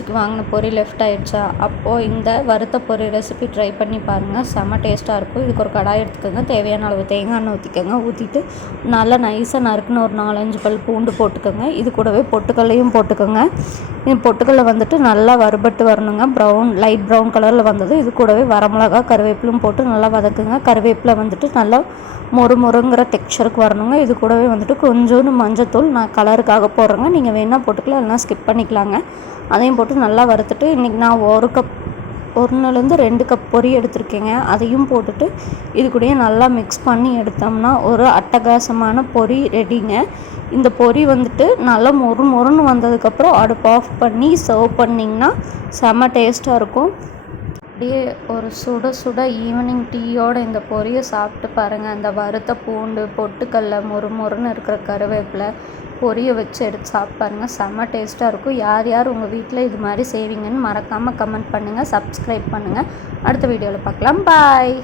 வாங்கின பொரி லெஃப்ட் ஆயிடுச்சா, அப்போது இந்த வறுத்த பொரி ரெசிபி ட்ரை பண்ணி பாருங்கள். செம்ம டேஸ்ட்டாக இருக்கும். இதுக்கு ஒரு கடாய் எடுத்துக்கோங்க. தேவையான அளவு தேங்காய் எண்ணெய் ஊற்றிக்கோங்க. ஊற்றிட்டு நல்லா நைஸாக நறுக்குன்னு ஒரு 4-5 பல் பூண்டு போட்டுக்கோங்க. இது கூடவே பொட்டுக்கல்லையும் போட்டுக்கோங்க. பொட்டுக்கல்லை வந்துட்டு நல்லா வறுபட்டு வரணுங்க. லைட் ப்ரௌன் கலரில் வந்தது. இது கூடவே வரமிளகா கருவேப்பிலும் போட்டு நல்லா வதக்குங்க. கருவேப்பிலை வந்துட்டு நல்லா மொறுங்கிற டெக்ஸ்சருக்கு வரணுங்க. இது கூடவே வந்துட்டு கொஞ்சோண்டு மஞ்சத்தூள் நான் கலருக்காக போடுறேங்க. நீங்கள் வேணால் போட்டுக்கலாம், இல்லைனா ஸ்கிப் பண்ணிக்கலாங்க. அதையும் போட்டு நல்லா வறுத்துட்டு, இன்றைக்கி நான் 1-2 கப் பொரி எடுத்திருக்கேங்க. அதையும் போட்டுட்டு இது கூடயே நல்லா மிக்ஸ் பண்ணி எடுத்தோம்னா ஒரு அட்டகாசமான பொரி ரெடிங்க. இந்த பொரி வந்துட்டு நல்லா மொறுன்னு வந்ததுக்கப்புறம் அடுப்பு ஆஃப் பண்ணி சர்வ் பண்ணிங்கன்னா செம்ம டேஸ்ட்டாக இருக்கும். அப்படியே ஒரு சுட சுட ஈவினிங் டீயோடு இந்த பொரியை சாப்பிட்டு பாருங்கள். அந்த வறுத்த பூண்டு, பொட்டுக்கல்ல, மொறுன்னு இருக்கிற கருவேப்பிலை, பொரியை வச்சு எடுத்து சாப்பிட்டு பாருங்கள். செம்ம டேஸ்ட்டாக இருக்கும். யார் யார் உங்கள் வீட்டில் இது மாதிரி செய்வீங்கன்னு மறக்காமல் கமெண்ட் பண்ணுங்கள். சப்ஸ்கிரைப் பண்ணுங்கள். அடுத்த வீடியோவில் பார்க்கலாம். பாய்.